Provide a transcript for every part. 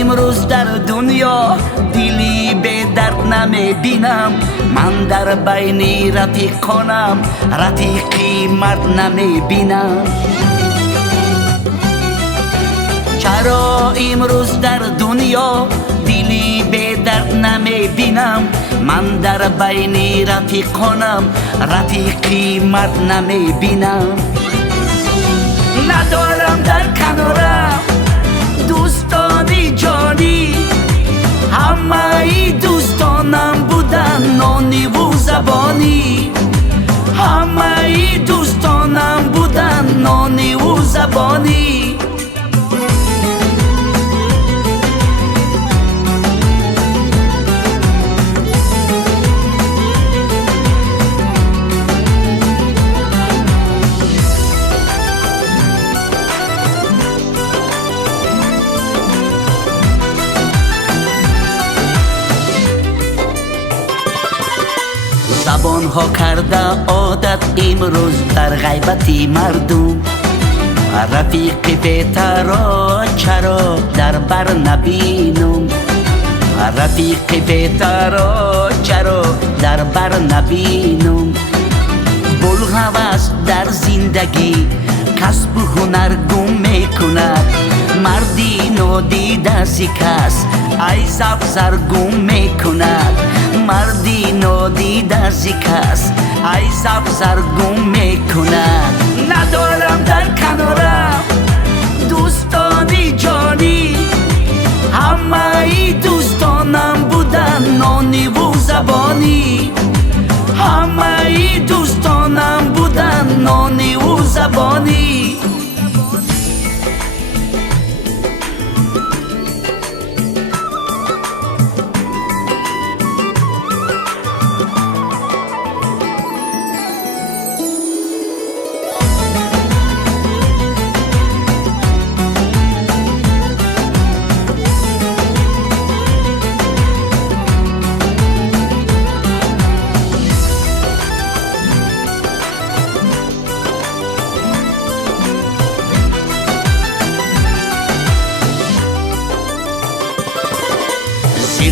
امروز در دنیا دیلی به درد نمیبینم. من در بین رفیقانم رفیقی مرد نمیبینم. چرا امروز در دنیا دیلی به درد نمیبینم؟ من در بین رفیقانم رفیقی مرد نمیبینم. ندارم در کنارم دوستانی جانی، همه ای دوستانم بودن نانی و زبانی. همه ای دوستانم بودن نانی و زبانی. زبان ها کرده عادت امروز در غیبتی مردم. رفیق بهترا چرا در بر نبینم؟ رفیق بهترا چرا در بر نبینم؟ بلغوست در زندگی کسب و هنر گم میکند. مردی نادیده سی کس ای سبزر گم میکند. مردی نادیده سی کس ای سبزر گم میکند. ندارم در کنارم دوستانی جانی، همه ای دوستانم بودن نانی و زبانی. همه ای دوستانم بودن نانی و زبانی.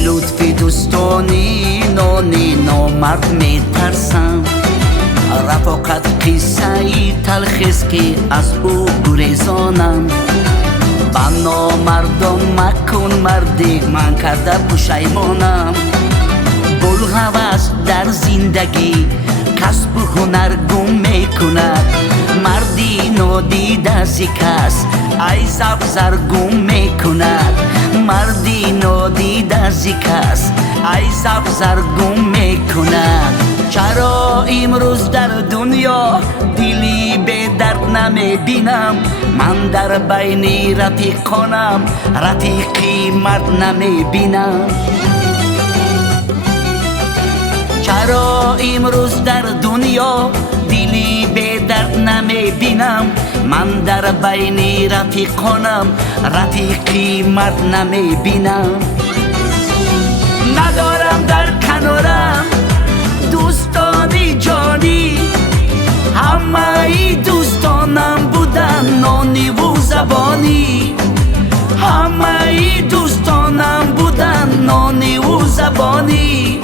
لطف دوستانی نانی نامرد میترسم. رفاقت قصه ای تلخیست که از او گریزانم. با نامردم مکن مردی من کرده پشیمانم. بلغوست در زندگی کسب و هنر گم میکند. مردی نادیده سی کس ای سبزر گم میکند. مردی نادیده سی کس ای سبزر گم میکند. چرا امروز در دنیا دیلی به درد نمیبینم؟ من در بین رفیقانم رفیقی مرد نمیبینم. چرا امروز در دنیا دیلی به درد نمیبینم؟ من در بین رفیقانم رفیقی مرد نمیبینم. ندارم در کنارم دوستانی جانی، همه ای دوستانم بودن نانی و زبانی. همه ای دوستانم بودن نانی و زبانی.